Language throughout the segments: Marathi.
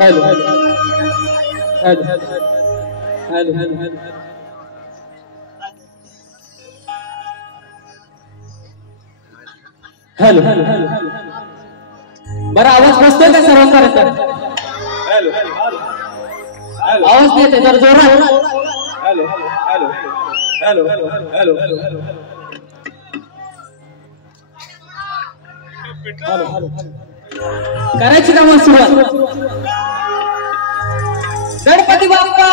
Hello hello hello hello hello hello hello बरं आवाज बसतोय का सर्वांचा? हॅलो आवाज नाही येते जरा जोरात. Hello hello hello hello hello करायची का मग सुरुवात? गणपती बाप्पा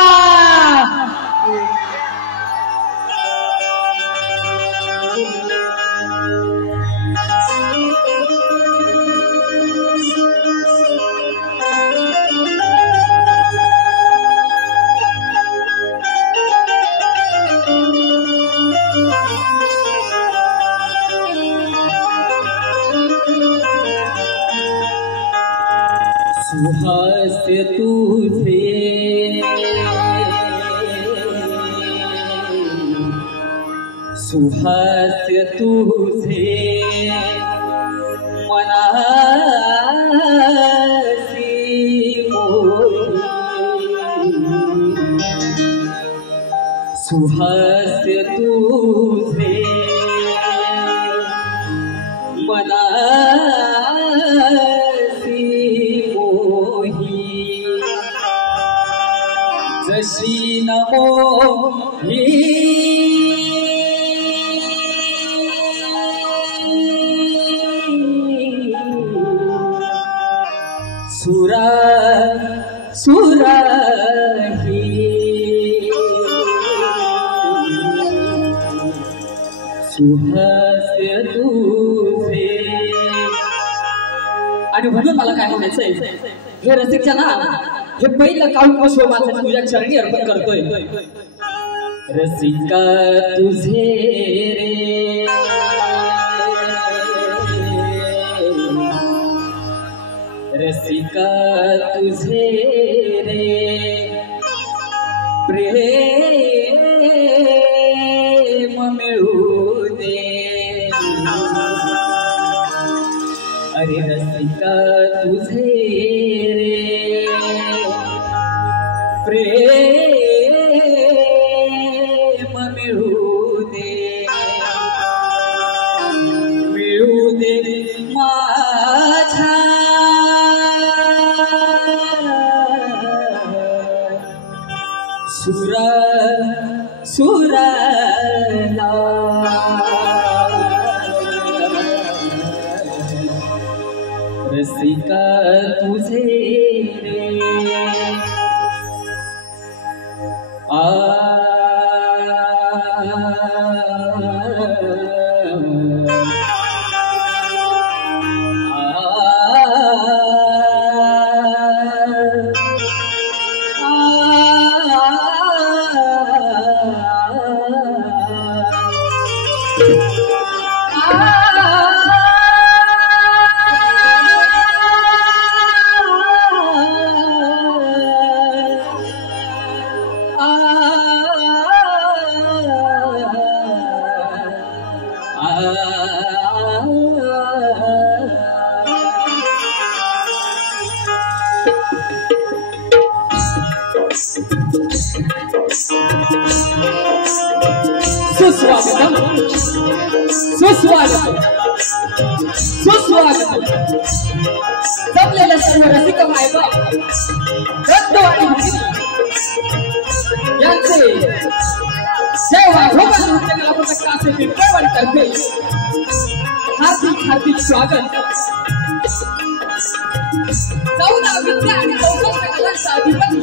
सुहास्य तुझे सुहास्य तुझे मनासी मोही सुहास्य तुझे मनासी जशी नमो ही सुरा सुरा ही सुहास्य तुझे. आणि म्हणून मला काय म्हणायचंय, हे रसिकच्या ना हे पहिलं काउंट शोभाचं तुझ्या चरणी अर्पण करतोय. रसिका तुझे रे रसिका तुझे रे प्रेम मिळू दे. अरे रसिका तुझे रे प्रेम मिळू दे माझ्या सुरा सुराला. रसिका तुझे रे आ सुस्वागतम सुस्वागतम सुस्वागतम. जमलेल्या सर्व रसिक मायबाप रद्द आणि यांचे जय वाघोबा नृत्य कला पथकाचे पिंपळवाडीतर्फे हार्दिक हार्दिक स्वागत. 14 विद्या आणि 64 कलांचा अधिपती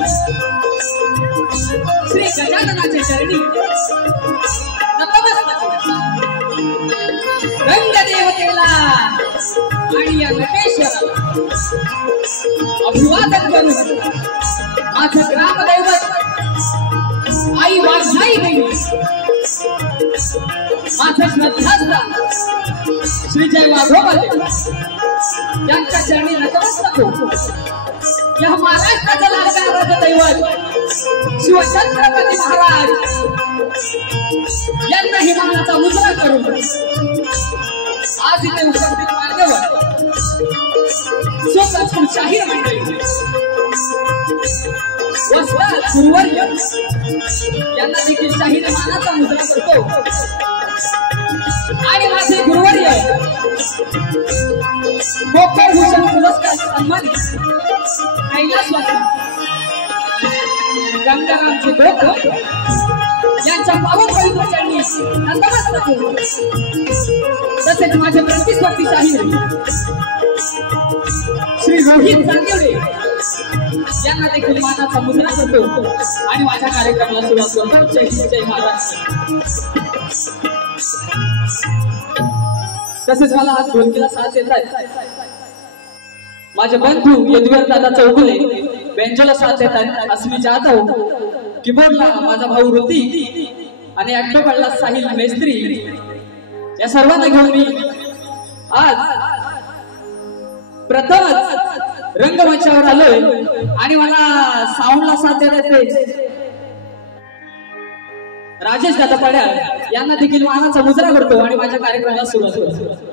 श्री गजाननाच्या चरणी रंगदेवतेला आणि या नटेश्वराला अभिवादन करून माझं ग्रामदैवत आई वाघाई देवी माझं श्रद्धास्थान श्री जय वाघोबा यांच्या चरणी नतमस्तक होतो. या महाराष्ट्राचं लाडका दैवत शिवछत्रपती महाराज यांना ही मानाचा मुजरा करून आज इथे उपस्थित मान्यवर स्वतः शाहीर मंडळी वस्ताद गुरुवर्य यांना देखील शाहीर मानाचा मुजरा करतो. आणि माझे गुरुवर्य भूषण पुरस्कार सन्मानित कैलासवासी गंगारामजी गोखले यांच्या पावन पवित्र चरणी नतमस्तक होतो। तसेच माझे प्रतिस्पर्धी शाहीर श्री रोहित चांदिवडे यांना देखील मानाचा मुजरा करतो आणि माझ्या कार्यक्रमाला सुरुवात करतो। जय हिंद, जय महाराष्ट्र। तसेच मला आज ढोलकीला साथ देत आहेत माझे बंधू यदुवीर दादा चौगुले, बेंजोला साथ देत आहेत अस्मी जाधव, कीबोर्डला माझा भाऊ ऋतिक आणि ऍक्टोपॅडला साहिल मेस्त्री। या सर्वांना घेऊन मी आज प्रथमच रंगमंचावर आलोय आणि मला साऊंडला साथ देत राजेश दादा पड्याळ यांना देखील मानाचा मुजरा करतो आणि माझ्या कार्यक्रमाला सुरुवात करतो।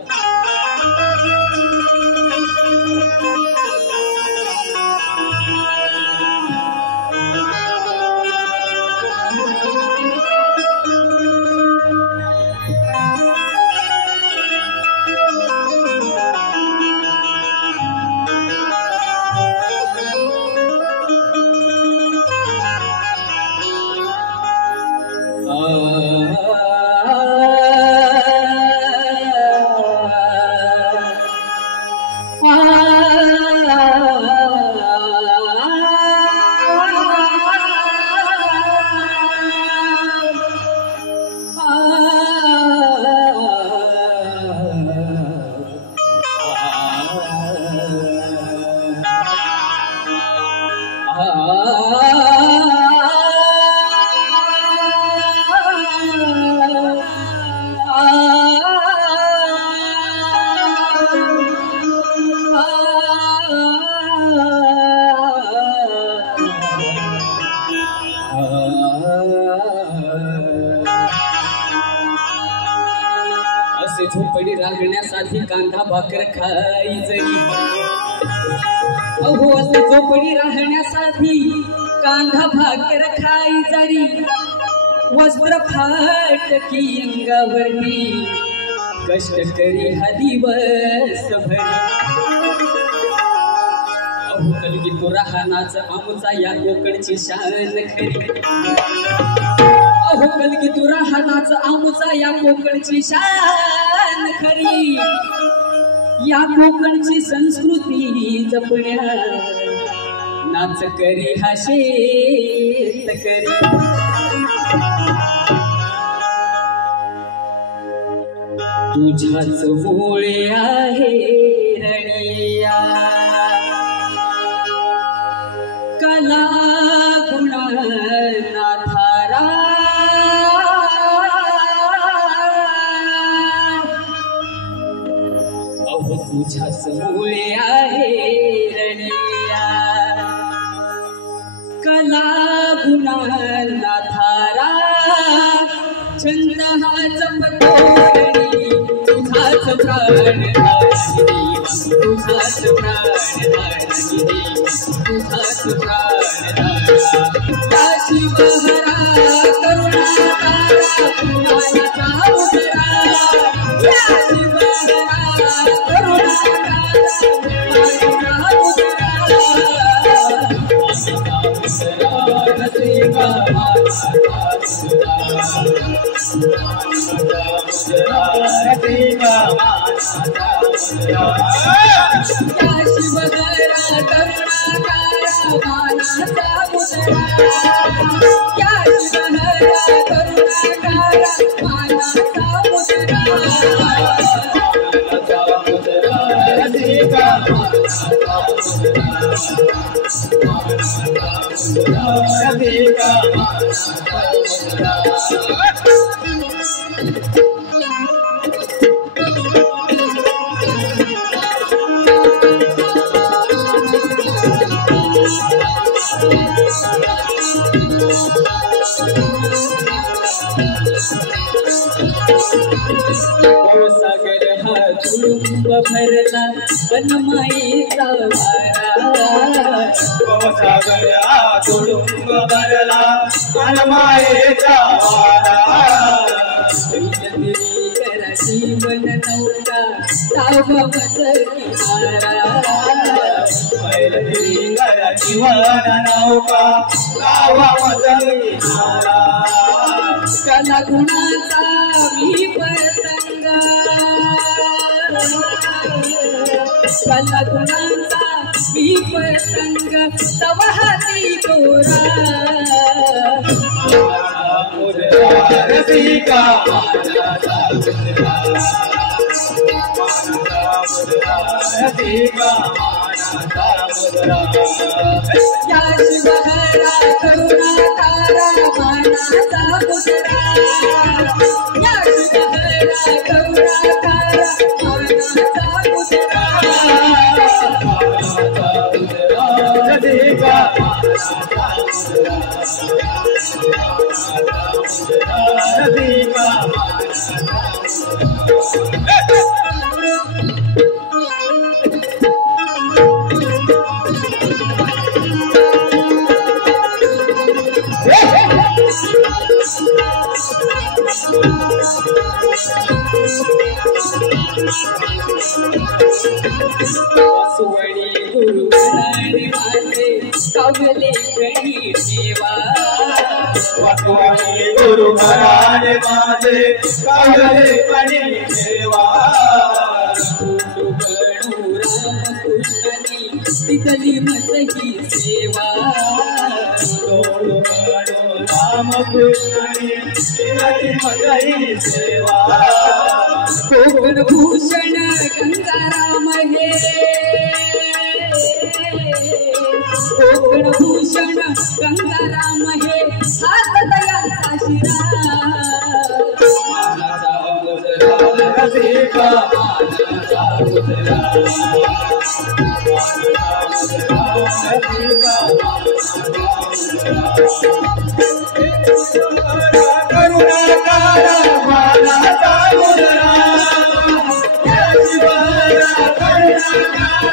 झोपडी राहण्यासाठी कांदा भाकर खायचं। अहो असे झोपडी राहण्यासाठी कांदा भाकर खायचं। वस्त्र फाटकी अंगावरती कष्ट करी हा दिवसभर। अहो कलगी तो राहणाच आमचा या कोकणची शान खरी। अहो कलगी तू राहणाच आमचा या कोकणची शान खरी। या कोकणची संस्कृती जपण्या नाच करी हा शेतकरी। तुझ्याच मुळे आहे रणिया कला गुणांना थारा। अहो तुझ्याच मुळे आहे रणिया कला गुणांना थारा। छंद हा जपतो रणी तुझाच प्राण धारिणी। तुझाच प्राण धारिणी तुझाच प्राण धारिणी। काशी बहरा करुणा तारा पुन्हा उदरा। काशी बहरा करुणा तारा सागर हा तुडुंब भरला वनमाईचा वारा। सागर हा तुडुंब भरला वनमाईचा वारा। जीवन नौका तावत किनारा बैलगिरीवर जीवन नौका तावत किनारा कला गुणाचा मी पतंग कला गुणाचा मी पतंग तव हाती दोरा रसिका या शिवहरा करुणा तारा मानाचा मुजरा या शिवहरा करुणा तारा मानाचा मुजरा वासुवणी गुरुवराणे माझे कावले गणी देवा वासुवणी गुरुवराणे माझे कावले गणी देवा गणू रामकृष्णानी तिथली मतही सेवा रामकृष्णानी तिथली मतही सेवा कोकण भूषण गंगाराम हे कोकण भूषण गंगाराम हे हात दयांचा रसिका करुणा तारा मानाचा मुजरा शिवहरा करुणा तारा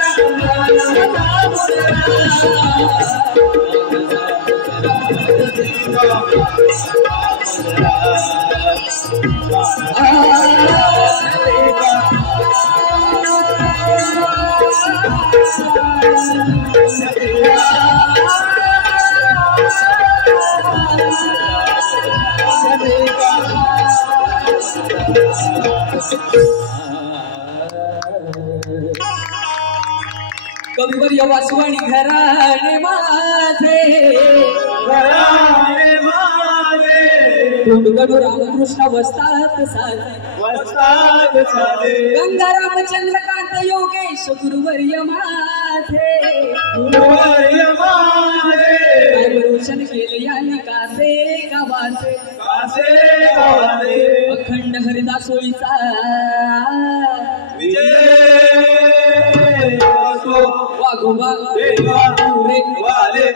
कविवर्य वासुवणी घराणे माझे घराणे माझे गणू रामकृष्ण वस्तात साधे वस्तात साधे गंगाराम चंद्रकांत योगेश गुरुवर्य माझे गुरुवर्य माझे रोशन केले यांनी कासे गावाचे कासे गावाचे अखंड हरिदासोळीचा विजय वाघोबा देवा रे वाले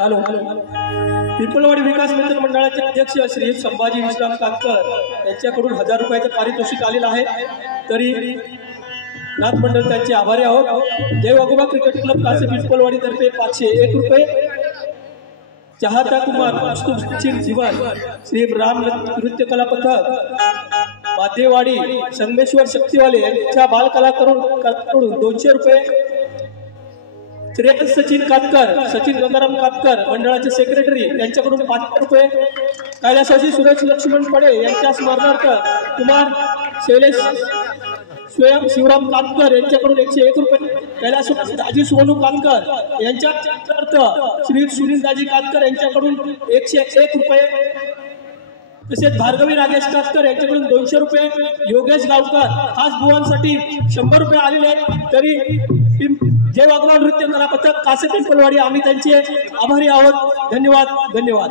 हॅलो पिंपळवाडी विकास मित्र मंडळाचे अध्यक्ष श्री संभाजी विश्राम कातकर यांच्याकडून 1000 रुपयाचं पारितोषिक आलेलं आहे. तरी नाथ मंडळ त्यांचे आभारी आहोत. जय वाघोबा क्रिकेट क्लब कासे पिंपळवाडी तर्फे 501 रुपये. चाहता कुमार सचिन जीवन श्री राम नृत्य कला पथक मातेवाडी संगमेश्वर शक्तीवाले यांच्या बालकलाकारांकडून 200 रुपये. श्रेयस सचिन कातकर सचिन गंगाराम कातकर मंडळाचे सेक्रेटरी यांच्याकडून 500 रुपये. कैलासवासी सुरेश लक्ष्मण पडे यांच्या स्मरणार्थ कुमार शैलेश स्वयं शिवराम कातकर यांच्याकडून 101 रुपये, कैलासवासी दाजी सोनू कातकर यांच्या अर्थ श्री सुनील दाजी कातकर यांच्याकडून 101 रुपये, तसेच भार्गवी राजेश कातकर यांच्याकडून 200 रुपये, योगेश गावकर खास बुवांसाठी 100 रुपये आलेले आहेत. तरी जय वाघवान नृत्य कला पथक कासे पिंपलवाडी आम्ही त्यांचे आभारी आहोत. धन्यवाद धन्यवाद.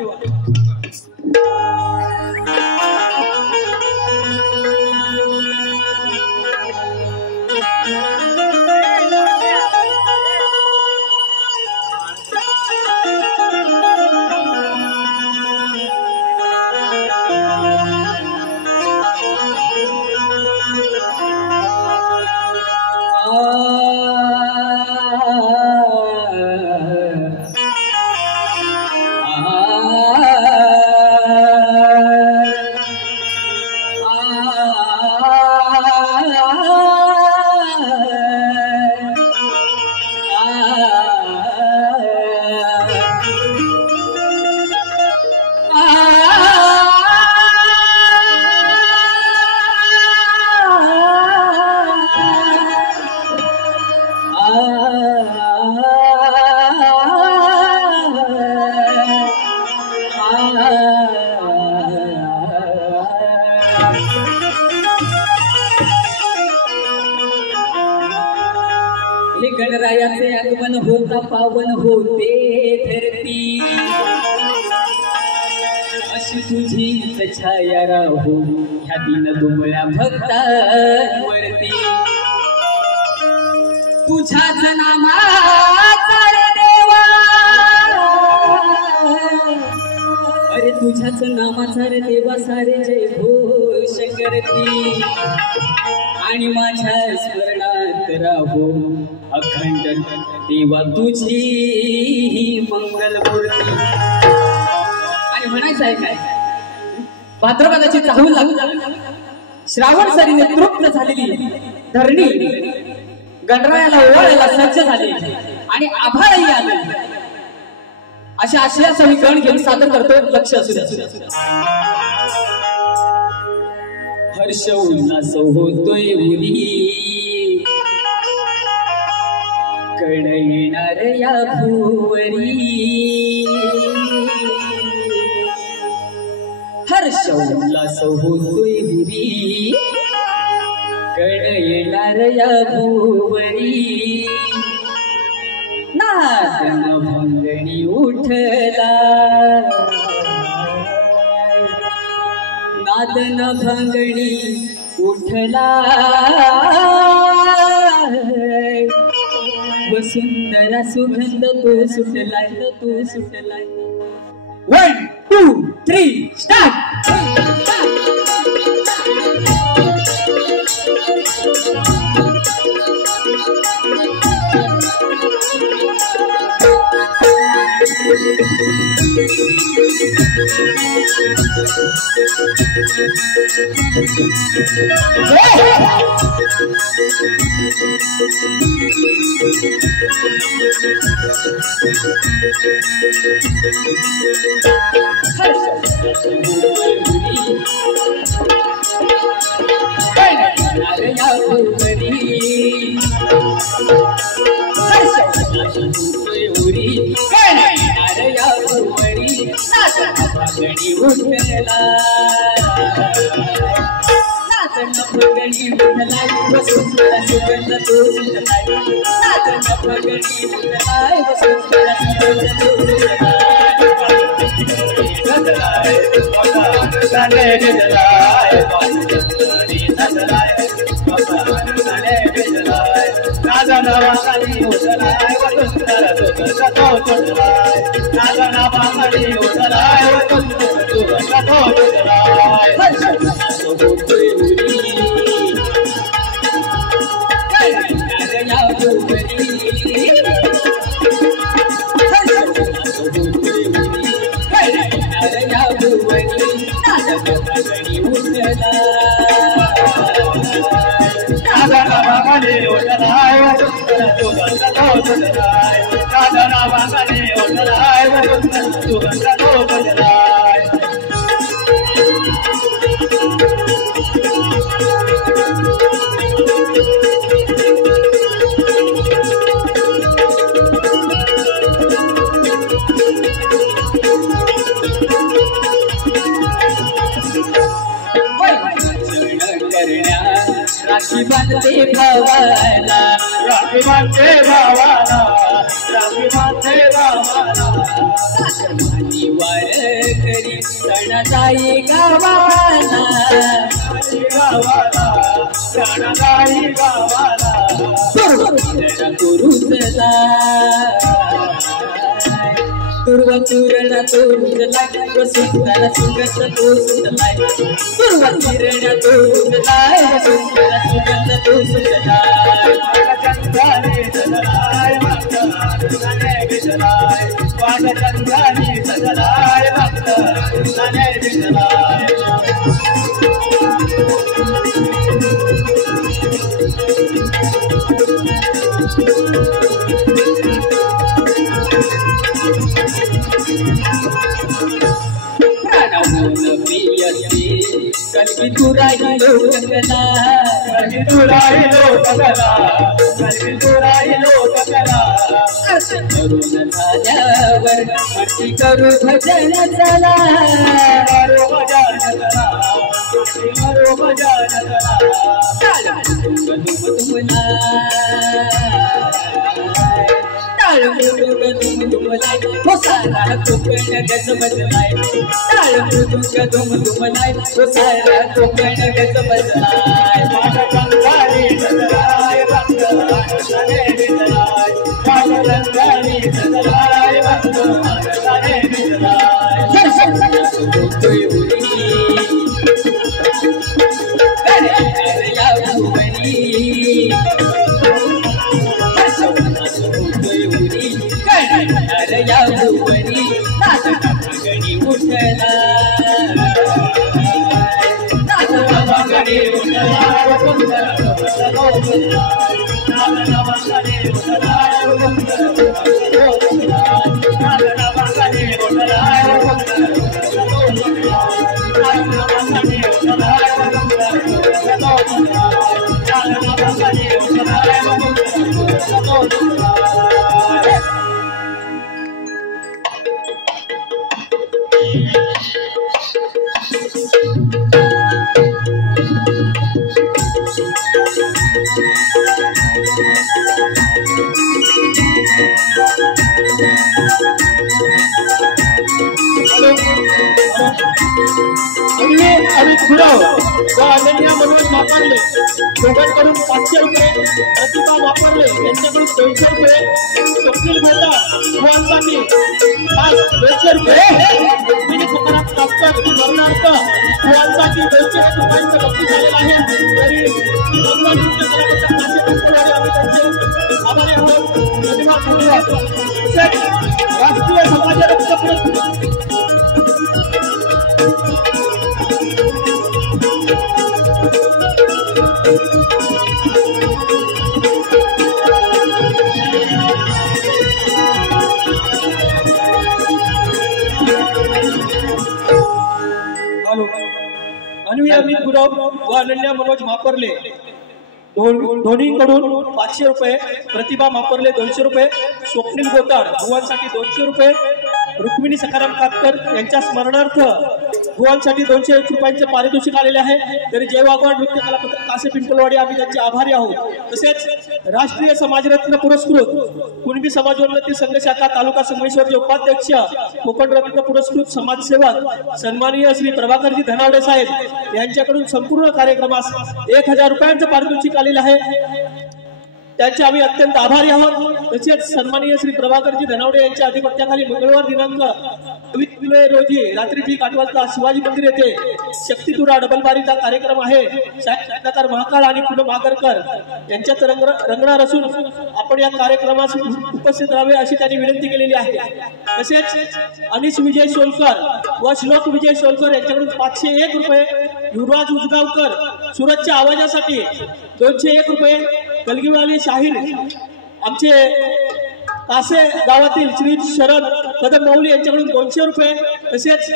हे गणरायाचे आगमन होता पावन होते धरती, अशी तुझीच छाया राहू ह्या दिन दुबळ्या भक्तांवरती. तुझ्याच नामाचा रे देवा, अरे तुझ्याच नामाचा रे देवा सारे जय घोष करती. आणि माझ्या स्मरणात राहू अखंड देवा तुझी मंगलमूर्ती. आणि म्हणायचं आहे काय, भाद्रपदाची चाहूल लागू श्रावण सरीने तृप्त झालेली धरणी गणरायाला ओवाळायला सज्ज झाली आणि आभाळही आले. अशा आशयाचा मी गण घेऊन सादर करतो. लक्ष असू द्या. हर्ष उल्हास होतोय उरी, कण येणार या भुवरी. हर्ष उल्हास होतोय उरी, कण येणार या भुवरी. नादन भंगणी उठला, नादन भंगणी उठला. वसुंधरा सुगंध तो सुटलाय, तो सुटलाय. 1 2 3 स्टार्ट. उठला नादन भंगणी उठलाय, वसुंधरा सुगंध तो सुटलाय. नादन भंगणी उठलाय, वसुंधरा सुगंध तो सुटलाय. राखी बांधते भावाला राखी बांधते भावाला राखी बांधते भावाला वार करी सण जाई गावाला गावाला गाणागाई गावाला तुरुजला तुरवा तुरणा तुरुजलाय वसुंधरा सुगंध तो सुंदलाय तुरवा तुरणा तुरुजलाय वसुंधरा सुगंध तो सुंदलाय चंद्राने सजलाय भक्ताने विजलाय चंद्राने सजलाय भक्ताने विजलाय कलगी तुराई लोकला कलगी तुराई लोकला कलगी तुराई लोकला करून झाल्यावर भक्ती करू भजन चला करू भजन चला करू भजन चला तुमला टाळ मृदुंग तुमलाय हो सारा कोकण गज बजलाय टाळ मृदुंग तुमलाय हो सारा कोकण गज बजलाय माझ्या चंद्राने सजलाय भक्ताने विजलाय माझ्या चंद्राने सजलाय भक्ताने विजलाय होतोय उरी अरे या भुवनी होतोय उरी अरे या भुवनी नागणी उठला नागणी अमित गुरव व अनन्या मनोज वापरले दोघांकडून 500 रुपये प्रतिभा वापरले यांच्याकडून 200 रुपये स्वप्नील भाता गुवांसाठी 200 रुपये रुक्मिणी तुकाराम कापकर स्मरणार्थ गुवांसाठी 200 रुपयांचं बक्षीस आलेलं आहे तरी भगवान नृत्य कलाकार आम्ही त्यांचे आभारी आहोत धन्यवाद राष्ट्रीय समाज रक्त पुरस्कार अन्वी अमित गुरव व अनन्या मनोज मापरले दोन्हीकडून 500 रुपये प्रतिभा मापरले 200 रुपये स्वप्नील गोताड भुवांसाठी 200 रुपये रुक्मिणी सखाराम कातकर यांच्या स्मरणार्थ भुवांसाठी 201 रुपयांचे पारितोषिक आलेले आहे तरी जय वाघवाड नृत्य कलापथक कासे पिंपलवाडी आम्ही त्यांचे आभारी आहोत तसेच राष्ट्रीय समाजरत्न पुरस्कृत कुणबी समाजोन्नती संघ शाखा तालुका संगमेश्वरचे उपाध्यक्ष कोकण रत्न पुरस्कृत समाजसेवक सन्माननीय श्री प्रभाकरजी धनावडे साहेब यांच्याकडून संपूर्ण कार्यक्रमास 1000 रुपयांचे पारितोषिक आलेले आहे त्यांचे आम्ही अत्यंत आभारी आहोत तसेच सन्माननीय श्री प्रभाकरजी धनावडे यांच्या अधिपत्याखाली मंगळवार दिनांक 22 रोजी रात्री ठीक 8 वाजता शिवाजी मंदिर येथे शक्तितुरा डबलबारीचा कार्यक्रम आहे साहित्यकार महाकाळ आणि पूनम आगरकर यांच्यात रंगणार असून आपण या कार्यक्रमास उपस्थित राहावे अशी त्यांनी विनंती केलेली आहे तसेच अनिश विजय सोलकर व श्लोक विजय सोलकर यांच्याकडून 501 रुपये युवराज उजगावकर सुरतच्या आवाजासाठी 201 रुपये कलगीवाली शाहीर आमचे कासे गावातील श्री शरद कदम माऊली यांच्याकडून 200 रुपये तसेच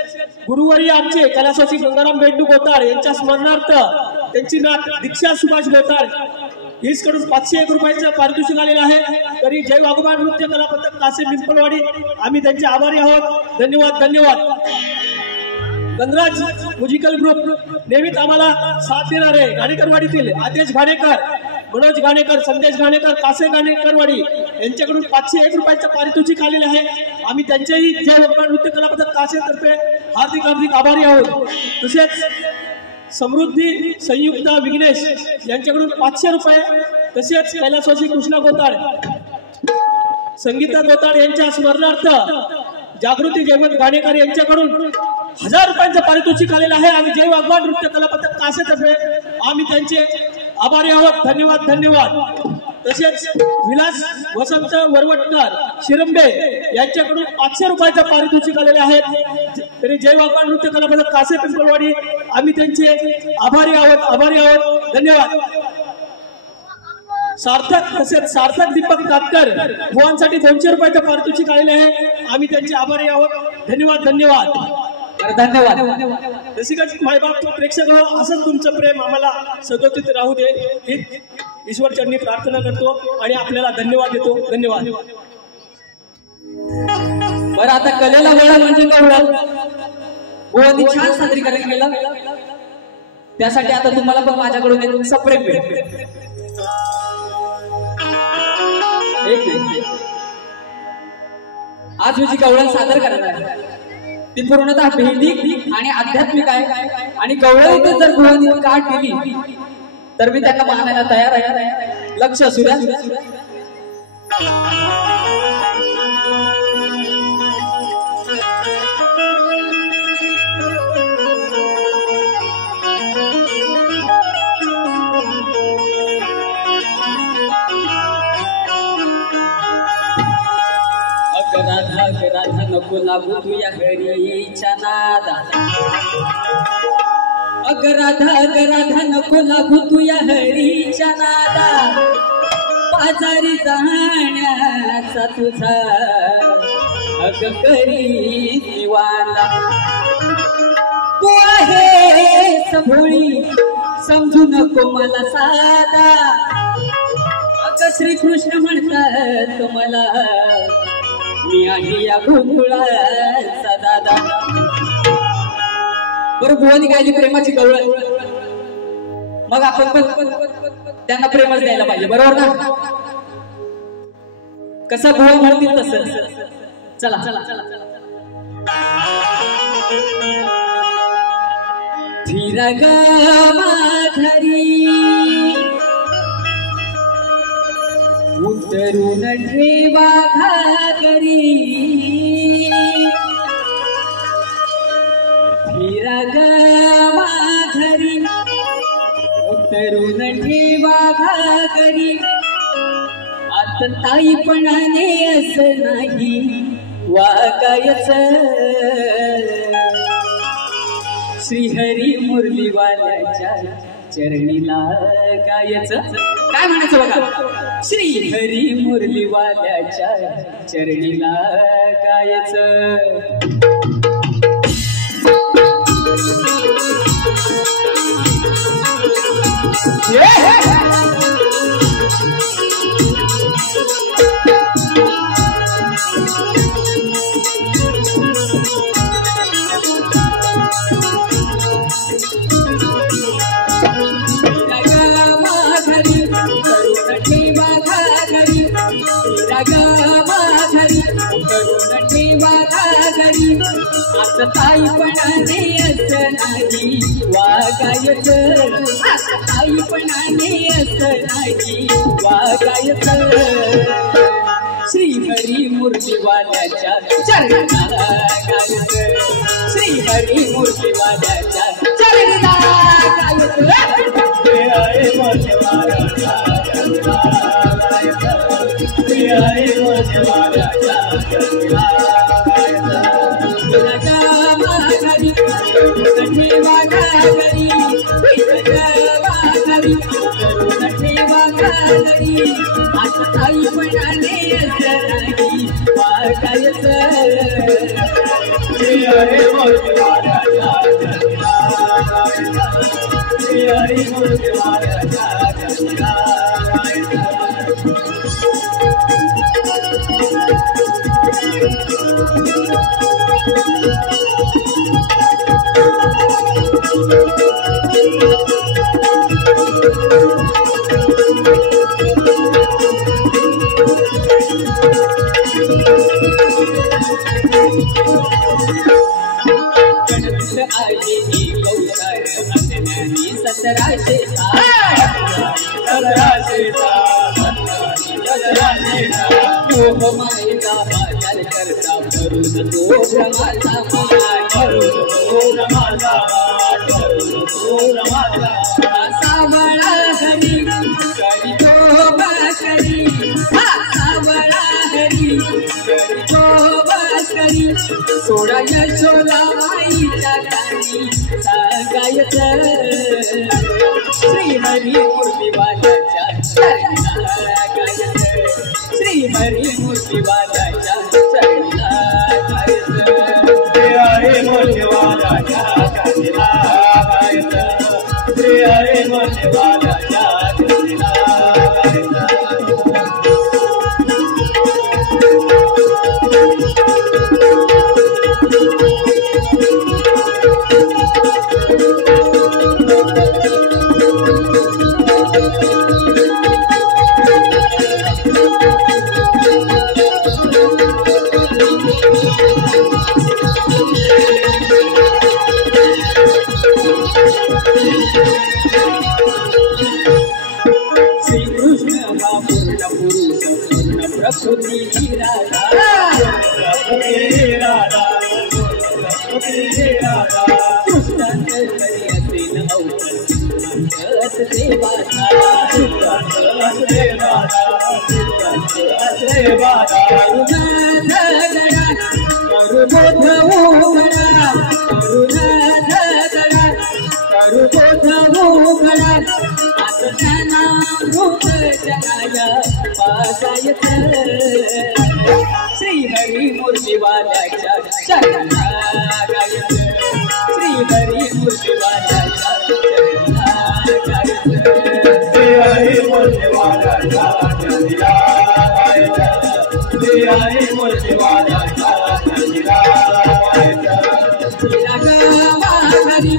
गुरुवारी आमचे कैलासवासी गंगाराम बेंडू गोताड यांच्या स्मरणार्थ त्यांची नात दीक्षा सुभाष गोताड कडून 501 रुपयांचं पारितोषिक आलेलं आहे तरी जय वाघोबा नृत्य कलापथक कासे पिंपलवाडी आम्ही त्यांचे आभारी आहोत धन्यवाद धन्यवाद धनराज म्युझिकल ग्रुप नेहमीच आम्हाला साथ देणारे घाणेकरवाडीतील आदेश घाणेकर, मनोज घाणेकर, संदेश घाणेकर, कासे घाणेकरवाडी यांच्याकडून 501 रुपयाचं पारितोषिक आलेले आहे. आम्ही त्यांच्याही जय भगवान नृत्य कला पथक कासेतर्फे हार्दिक हार्दिक आभारी आहोत. तसेच समृद्धी संयुक्ता विघ्नेश यांच्याकडून 500 रुपये, तसेच कैलासवासी कृष्णा गोताळ, संगीता गोताळ यांच्या स्मरणार्थ जागृती जयवंत घाणेकर यांच्याकडून 1000 रुपयांचं पारितोषिक आलेलं आहे. आणि जय भगवान नृत्य कला पथक कासेतर्फे आम्ही त्यांचे आभारी आहोत. धन्यवाद धन्यवाद. तसेच विलास वसंत वरवटकर शिरंबे यांच्याकडून 500 रुपयाचं पारितोषिक आलेले आहेत. तरी जय भगवान नृत्य कला पथक कासे पिंपळवाडी आम्ही त्यांचे आभारी आहोत. धन्यवाद. सार्थक, तसेच सार्थक दीपक कातकर भुवांसाठी 200 रुपयाचं पारितोषिक आलेले आहे. आम्ही त्यांचे आभारी आहोत. धन्यवाद धन्यवाद धन्यवाद. रसिकाची मायबाप प्रेक्षक हो, असंच तुमचं प्रेम आम्हाला सदोदित राहू दे ही ईश्वर चरणी प्रार्थना करतो आणि आपल्याला धन्यवाद देतो. धन्यवाद. बरं, आता कलेला वेळ म्हणजे काय होणार? बुवांनी छान सादरीकरण केलं, त्यासाठी आता तुम्हाला पण माझ्याकडून एक सेपरेट वेळ. आज मी जी गवळण सादर करणार आहे ती पूर्णतः भेदिक आणि आध्यात्मिक आहे. आणि गवळणीतच जर बुवांनी काट केली तर मी त्यांना मानायला तयार आहे. लक्ष असू द्या. राधा नको लागू तुया हरीच्या नादा. अग राधा नको लागू तुया हरीच्या नादा. बाजारी जाण्याचा तुझा अग करी दिवाला. तू आहे भोळी समजू नको मला साधा. अग श्रीकृष्ण म्हणतात मला मी आहे या गोकुळाचा दादा. बरं, बुवानी गायली प्रेमाची गवळण, मग आपण पण त्यांना प्रेमच द्यायला पाहिजे, बरोबर ना? कसं बुवा म्हणतील तसं. चला चला चला. फिरा ग माघारी उतरून ठेवा घागरी. फिरा ग माघारी उतरून ठेवा घागरी. आता ताईपणाने असं नाही वागायचं. श्रीहरी मुरलीवाल्याच्या चरणीला गायचं. काय म्हणायचं बघा? श्रीहरी मुरलीवाल्याच्या चरणीला गायचं. आता ताईपणाने असं नाही वागायचं. आता ताईपणाने असं नाही वागायचं. श्रीहरी मुरलीवाल्याच्या चरणीला गायचं. श्रीहरी मुरलीवाल्याच्या चरणीला गायचं. श्रीहरी मुरलीवाल्याच्या चरणीला गायचं. श्रीहरी मुरलीवाल्याच्या चरणीला आता ताईपणाने असं नाही वागायचं. श्रीहरी मुरलीवाल्याच्या चरणीला गायचं. श्रीहरी मुरलीवाल्याच्या चरणीला गायचं. मायेचा बाजार करता भरून तो भ्रमाचा सावळा हरी करी तो बकरी सावळा हरी करी तो बकरी सोडा यशोदा माईच्या कानी सांगायचं श्री हरी मूर्तिवाल्याच्या चरणाला गायचं श्री हरी मूर्तिवाल्याच्या चरणाला गायचं श्री हरी मूर्तिवाल्याच्या चरणाला गायचं श्री हरी मूर्तिवाल्याच्या चरणाला गायचं श्री हरी मूर्तिवाल्याच्या चरणाला गायचं श्री हरी मूर्तिवाल्याच्या चरणाला गायचं श्री हरी मूर्तिवाल्याच्या चरणाला गायचं श्री हरी मूर्तिवाल्याच्या चरणाला गायचं तिला गवा हरी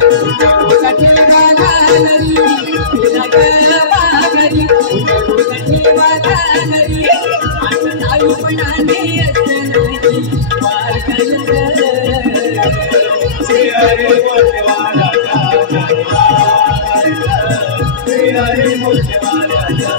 कठेवा घालरी तिला गवा हरी कठेवा घालरी पणाने असनाची वार करायचं श्री हरी मूर्तिवाल्याच्या चरणाला श्री हरी मूर्तिवाल्याच्या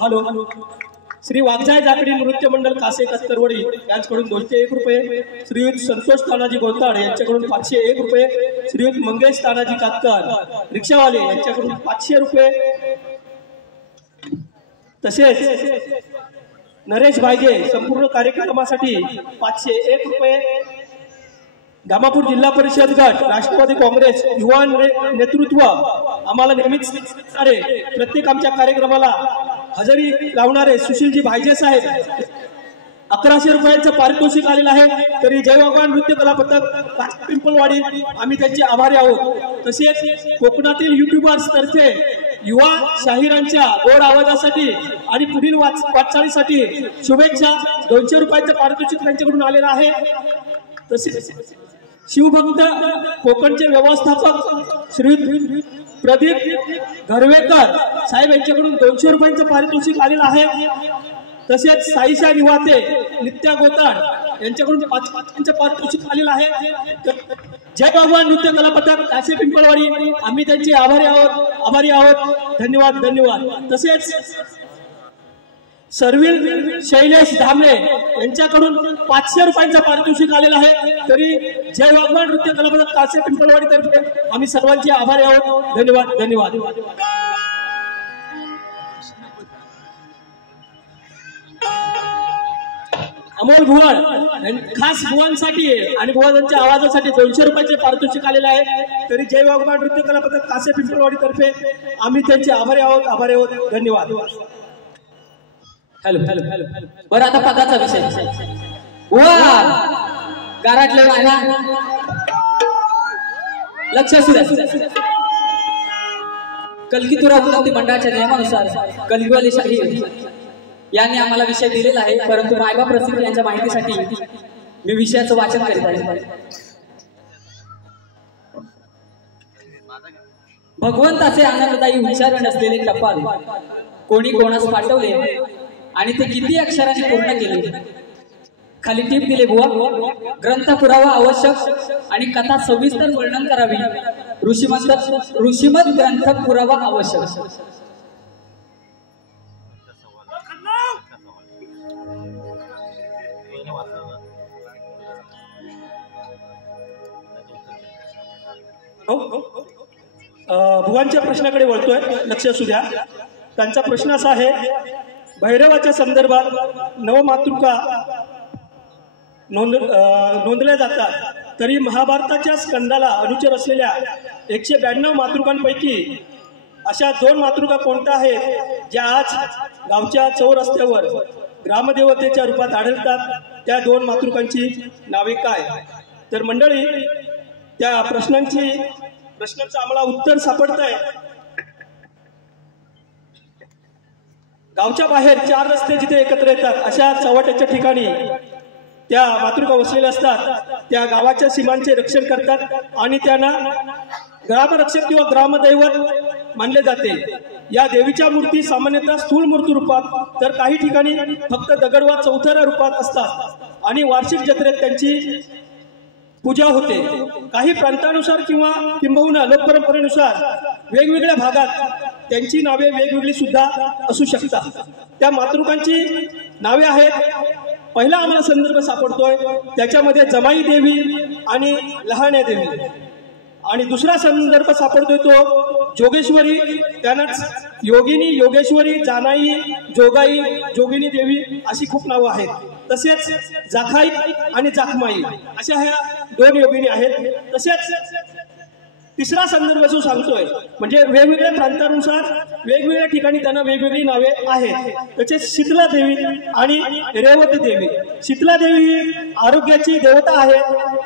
हॅलो श्री वाघजाय जाकडी नृत्य मंडळ कासे कत्तरवडी यांच्याकडून 201 रुपये, श्रीयुत संतोष तानाजी गोताड यांच्याकडून 501 रुपये, श्रीयुत मंगेश तानाजी कातकर रिक्षावाले यांच्याकडून 500 रुपये, तसेच नरेश भाईजे संपूर्ण कार्यक्रमासाठी 501 रुपये, धामापूर जिल्हा परिषद गट राष्ट्रवादी काँग्रेस युवा नेतृत्व आम्हाला नेहमीच प्रत्येक आमच्या कार्यक्रमाला हजेरी लावणारे सुशीलजी भाईजे साहेब 1100 रुपयांचं पारितोषिक आलेलं आहे. तरी जय भगवान नृत्य कला पथक पिंपळवाडी आम्ही त्यांचे आभारी आहोत. तसेच कोकणातील युट्यूबर्स तर्फे युवा शाहिरांच्या गोड आवाजासाठी आणि पुढील वाटचालीसाठी शुभेच्छा 200 रुपयांचं पारितोषिक त्यांच्याकडून आलेलं आहे. तसेच शिवभक्त कोकणचे व्यवस्थापक श्री प्रदीप घरवेकर साहेब यांच्याकडून 200 रुपयांचं पारितोषिक आलेलं आहे. तसेच साईशा निवाते नित्या गोताड यांच्याकडून 500 पारितोषिक आलेलं आहे. जय भगवान नृत्य कला पथक कासे पिंपळवाडी आम्ही त्यांचे आभारी आहोत. धन्यवाद धन्यवाद. तसेच सर्विल शैलेश धामणे यांच्याकडून 500 रुपयांचं पारितोषिक आलेलं आहे. तरी जय भगवान नृत्य कला पथक कासे पिंपळवाडी तर्फे आम्ही सर्वांचे आभारी आहोत. धन्यवाद धन्यवाद. अमोल भुवन खास भुवनसाठी आणि भुवनांच्या आवाजासाठी 200 रुपयाचे पारितोषिक आलेले आहे. तरी जय भगवान नृत्य कला पथक कासे पिंपळवाडी तर्फे आम्ही त्यांचे आभारी आहोत. धन्यवाद. हॅलो हॅलो हॅलो बरं आता पदाचा विषय गाराटले लक्ष असू द्या. कलगीतुरा मुक्ती मंडळाच्या नियमानुसार कलगीवाली शाही यांनी आम्हाला विषय दिलेला आहे. परंतु मायबाप रसिक यांच्या माहितीसाठी मी विषयाचं वाचन करीत आहे. भगवंताचे आनंददायी उच्चारण असलेले टपाल कोणी कोणास पाठवले आणि ते किती अक्षरांनी पूर्ण केले. खाली टीप दिले बुवा. ग्रंथ पुरावा आवश्यक आणि कथा सविस्तर वर्णन करावी. ऋषीमत ग्रंथ पुरावा आवश्यक. भुवांच्या प्रश्नाकडे वळतोय, लक्ष असू द्या. त्यांचा प्रश्न असा आहे, भैरवाच्या संदर्भात नवमातृका नोंदल्या जातात, तरी महाभारताच्या स्कंदाला अनुचर असलेल्या 192 मातृकांपैकी अशा 2 मातृका कोणत्या आहेत ज्या आज गावच्या चौरस्त्यावर ग्रामदेवतेच्या रूपात आढळतात? त्या 2 मातृकांची नावे काय? तर मंडळी, त्या प्रश्नांचं आम्हाला उत्तर सापडत आहे. गावच्या बाहेर 4 रस्ते जिथे एकत्र येतात अशा चव्हाट्याच्या ठिकाणी त्या मातृका वसलेल्या असतात. त्या गावाच्या सीमांचे रक्षण करतात आणि त्यांना ग्रामरक्षक किंवा ग्रामदैवत मानले जाते. या देवीच्या मूर्ती सामान्यतः स्थूल मूर्ती रूपात तर काही ठिकाणी फक्त दगड वा चौथऱ्या रूपात असतात आणि वार्षिक जत्रेत त्यांची पूजा होते. काही प्रांतानुसार किंवा किंबहुना लोकपरंपरेनुसार वेगवेगळ्या भागात त्यांची नावे वेगवेगळी सुद्धा असू शकतात. त्या मातृकांची नावे आहेत. पहिला आम्हाला संदर्भ सापडतोय त्याच्यामध्ये जमाई देवी आणि लहाण्या देवी, आणि दुसरा संदर्भ सापडतोय तो जोगेश्वरी, त्यानंच योगिनी, योगेश्वरी, जानाई, जोगाई, जोगिनी देवी अशी खूप नावं आहेत. तसेच जाखाई आणि जाखमाई अशा ह्या 2 योगिनी आहेत. तसेच तिसरा संदर्भ जो सांगतोय म्हणजे वेगवेगळ्या प्रांतानुसार वेगवेगळ्या ठिकाणी त्यांना वेगवेगळी नावे आहेत. तसेच शीतला देवी आणि रेवती देवी. शीतला देवी ही आरोग्याची देवता आहे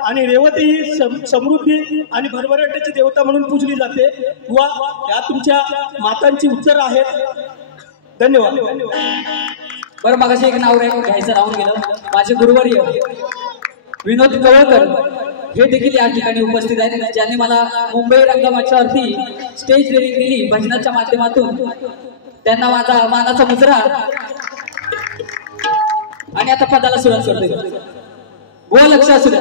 आणि रेवती ही समृद्धी आणि भरभराटीची देवता म्हणून पूजली जाते. वा या तुमच्या मातांची उत्तर आहेत. धन्यवाद. बरं, मगाशी एक नाव घ्यायचं राहून गेलं. माझे गुरुवर्य विनोद कवळकर हे देखील या ठिकाणी उपस्थित आहेत, ज्यांनी मला मुंबई रंगमंचावरती स्टेज ट्रेनिंग दिली भजनाच्या माध्यमातून. त्यांना माझा मानाचा मुजरा. आणि आता पदाला सुरुवात करते. व लक्ष असू द्या.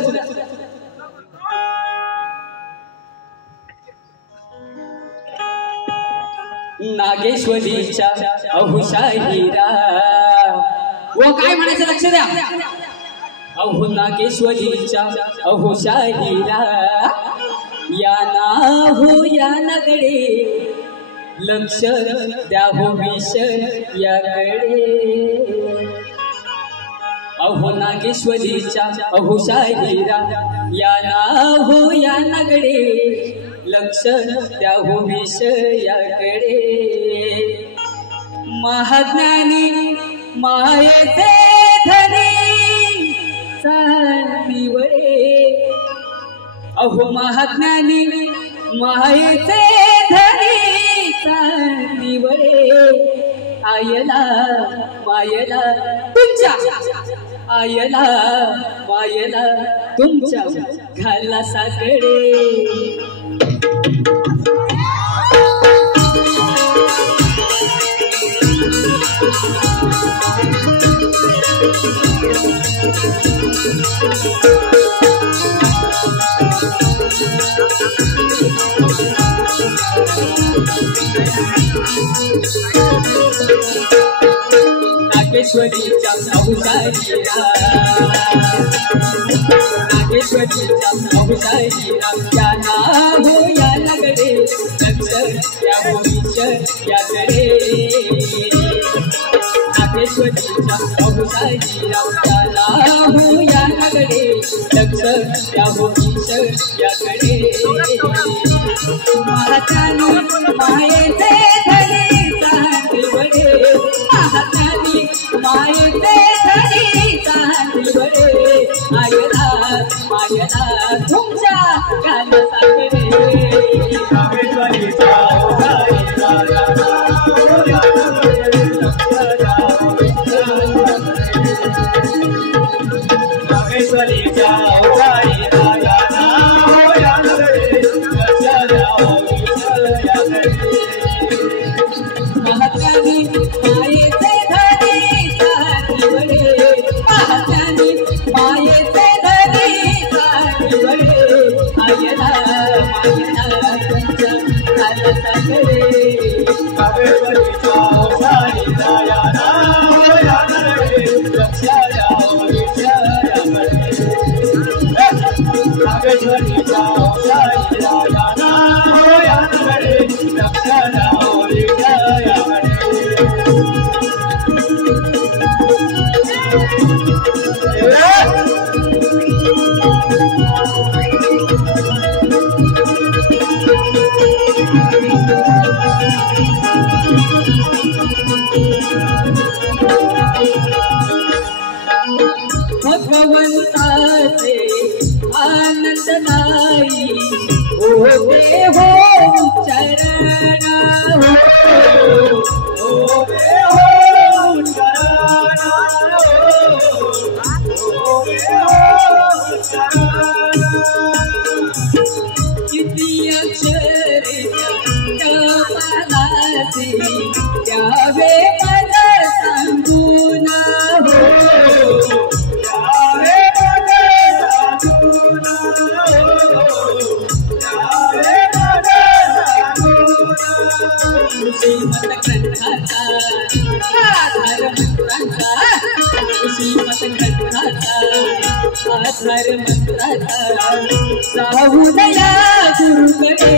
नागेश्वरीच्या अहुशाहीरा. व काय म्हणायचं लक्ष द्या. अहो नागेश्वरीच्या अहुशाहीरा, या ना हो या नगडे, लक्ष द्या हो विष याकडे. अहो नागेश्वरीच्या अहुशाहीरा, या ना हो या नगडे, लक्ष द्या हो विष याकडे. महाज्ञानी मायेचे धनी चांदिवळे. अहो महाज्ञानी मायेचे धनी चांदिवळे. आयला मायला तुमच्या, आयला मायला तुमच्या घाला साकडे. नागेश्वरीच्या अहुशाहीरा, नागेश्वरीच्या अहुशाहीरा, या ना हो या नगडे, लक्ष या हो विष याकडे. नागेश्वरीच्या अहुशाहीरा, या ना हो या नगडे, लक्ष या हो विष याकडे. महाज्ञानी मायेचे धनी चांदिवळे, महाज्ञानी मायेचे धनी चांदिवळे. आयला मायला तुमच्या घाला साकडे. नागेश्वरीच्या नागेश्वरीच्या महात्म्यानी मायेचे धनी निवडे महात्म्यानी मायेचे धनी निवडे आयना मायना तुमच्या काल सगळे कावेरीचा ओसारी दया नाम या नरे लक्ष्या जाओ विचारा कावेरीचा ओसारी दया नाम या नरे लक्ष्या जाओ विचारा भगवंताचे आनंद नाही होते हो चरण होते हो चरण किती अक्षरे जपालाचे त्यावे मला सांगून श्रीमत ग्रंथाचा आधार मंत्राचा श्रीमत ग्रंथाचा आधार मंत्राचा साहुदया गुरुकडे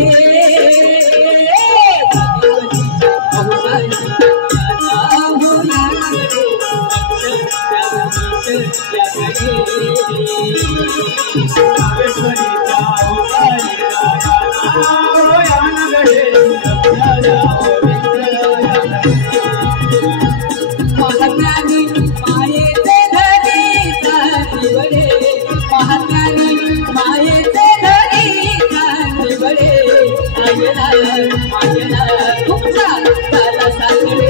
महात्म्यानी मायेचे धनी निवडे महात्म्यानी मायेचे धनी निवडे आयना मायना तुमचा काल सगळे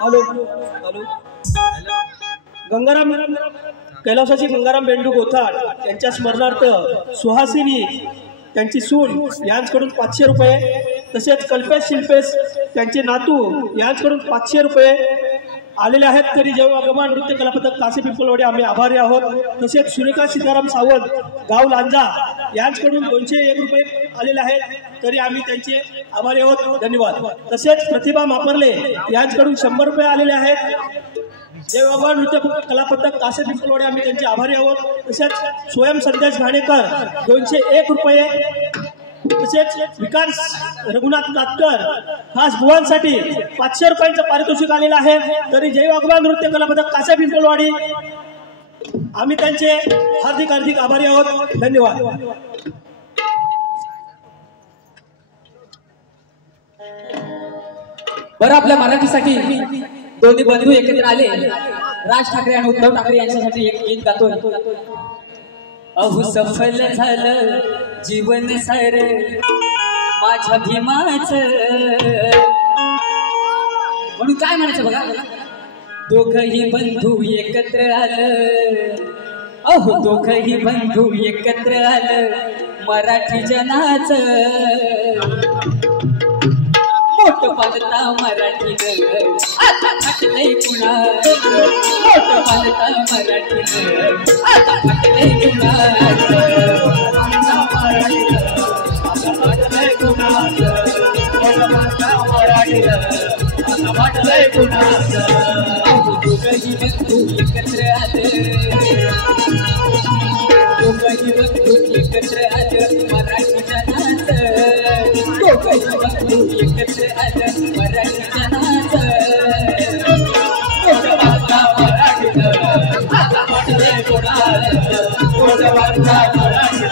हॅलो हॅलो गंगाराम कैलासाची गंगाराम बेंडू गोथाड यांच्या स्मरणार्थ सुहासिनी त्यांची सून यांच्याकडून 500 रुपये तसेच कल्पेश शिल्पेश त्यांचे नातू यांच्याकडून 500 रुपये आलेले आहेत. तरी जेव्हा गमान नृत्य कला पथक कासे पिंपळवाडी आम्ही आभारी आहोत. तसेच सुरेखा सीताराम सावंत गाव लांजा यांच्याकडून 201 रुपये आलेले आहेत. तरी आम्ही त्यांचे आभारी आहोत. धन्यवाद. तसेच प्रतिभा मापरले यांच्याकडून 100 रुपये आलेले आहेत. जेव्हा नृत्य कला पथक कासे पिंपळवाडी आम्ही त्यांचे आभारी आहोत. तसेच स्वयं संदेश घाणेकर 201 रुपये. तसेच विकास रघुनाथ कातकर खास बुवांसाठी 500 रुपयांचं पारितोषिक आलेलं आहे. तरी जय वाघबान नृत्य कला पथक कासे पिंपळवाडी आम्ही त्यांचे हार्दिक हार्दिक आभारी आहोत. धन्यवाद. बरं आपल्या मराठीसाठी दोन्ही बंधू एकत्र आले. राज ठाकरे आणि उद्धव ठाकरे यांच्यासाठी एक गीत गातो. अहो सफल झालं जीवन सर माझ्या भीमाच म्हणून काय म्हणायचं बघा. दोघही बंधू एकत्र आलं. अहो दोघही बंधू एकत्र आलं मराठी जनाच मोठ पालता मराठीनं आता फाटलंय पुन्हा. मोठ पालता मराठीनं आता फाटलंय पुन्हा. दोघही बंधू एकत्र आलं. दोघही बंधू एकत्र आलं मराठी जनाच. दोघही बंधू एकत्र आलं मराठी जनाच. मोठ वार्ता मराठीनं आता फाटलंय पुन्हा. मोठ वार्ता मराठीनं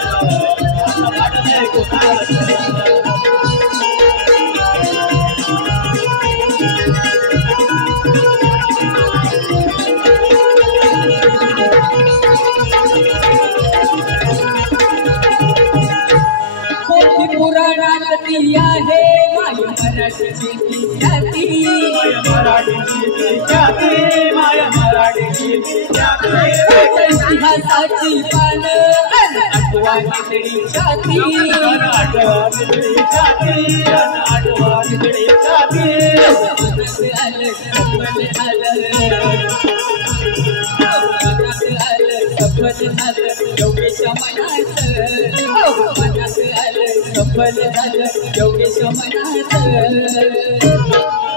आता फाटलंय पुन्हा. पुराण जगात ती आहे माय मराठीची ख्याती इतिहासाची पान आठवा निगडी छाती सफल झालं योगेश मनाचं मनात आलं सफल झालं योगेश मनाचं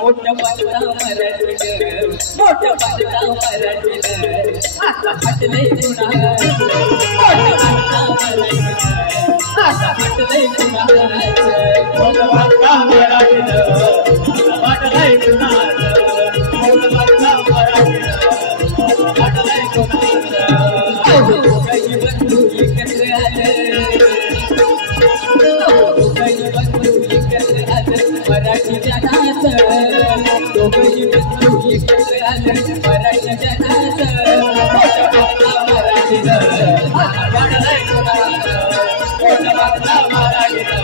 मोठं पाडता मराठीनं मोठं पाडता मराठीनं आता हटलंय कुणाला मोठं पाडता मराठीनं आता हटलंय कुणाचं मोठं पाडता मराठीनं हटलंय कुणाचं मोठं पाडता मराठीनं हटलंय कुणाचं काही बंधू एकत्र आलं काही बंधू एकत्र आलं मराठीच्या नाच दोघही बंधू एकत्र आलं मराठीच्या नाच मराठीनं वाढलंय कुणाचं मोठं वाढला मराठीनं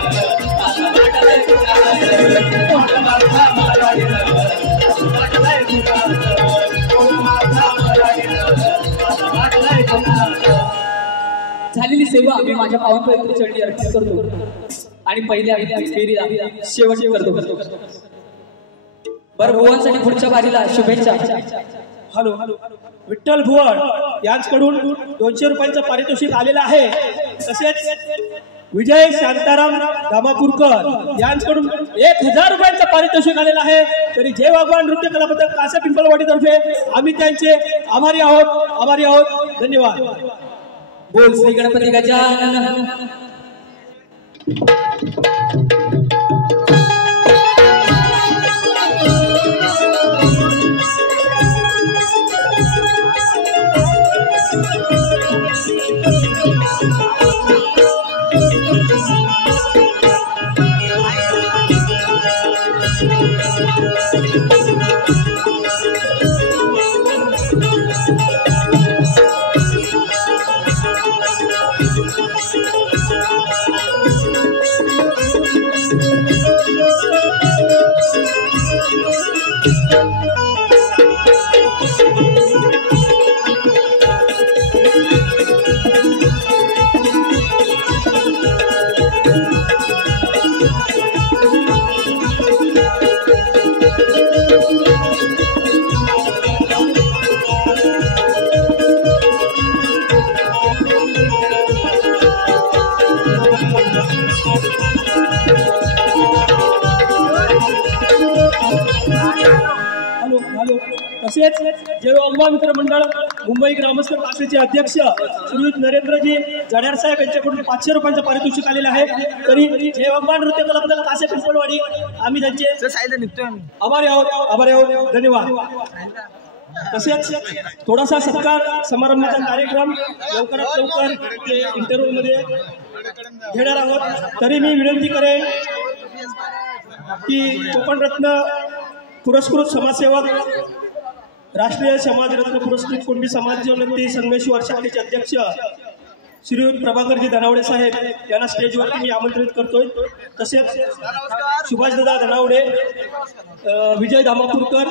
वाढलंय कुणाचं मोठं वाढला मराठीनं वाढलंय कुणाचं मोठं वाढला मराठीनं वाढलंय कुणाचं झालेली सेवा मी माझ्या पावन चरणी अर्पण करतो आणि पहिल्या फेरीला शेवटी करतो बरं भुवनसाठी पुढच्या बारीला शुभेच्छा हॅलो विठ्ठल भुवन यांच्याकडून 200 रुपयांचं पारितोषिक आलेलं आहे तसेच विजय शांताराम धामापूरकर यांच्याकडून 1000 रुपयांचं पारितोषिक आलेलं आहे तरी जय भगवान नृत्य कला पथक कासा पिंपळवाडी तर्फे आम्ही त्यांचे आभारी आहोत धन्यवाद बोल श्री गणपती गजानन तसेच जय अंबा मित्र मंडळ मुंबई ग्रामस्थ कासेचे अध्यक्ष श्रीयुत नरेंद्रजी जड्यार साहेब यांच्याकडून 500 रुपयांचं पारितोषिक आलेलं आहे तरी जय अंबा नृत्य कला पथक कासे पिंपळवाडी आम्ही त्यांचे आभारी आहोत धन्यवाद तसेच थोडासा सत्कार समारंभाचा कार्यक्रम लवकरात लवकर इंटरव्ह्यू मध्ये घेणार आहोत तरी मी विनंती करेन की कोकणरत्न पुरस्कृत समाजसेवक राष्ट्रीय समाजरत्न पुरस्कृत कुणबी समाजोन्नती संघमेश्वर शाखेचे अध्यक्ष श्रीयुत प्रभाकरजी धनावडे साहेब यांना स्टेजवरती मी आमंत्रित करतोय तसेच सुभाषदादा धनावडे विजय धामापूरकर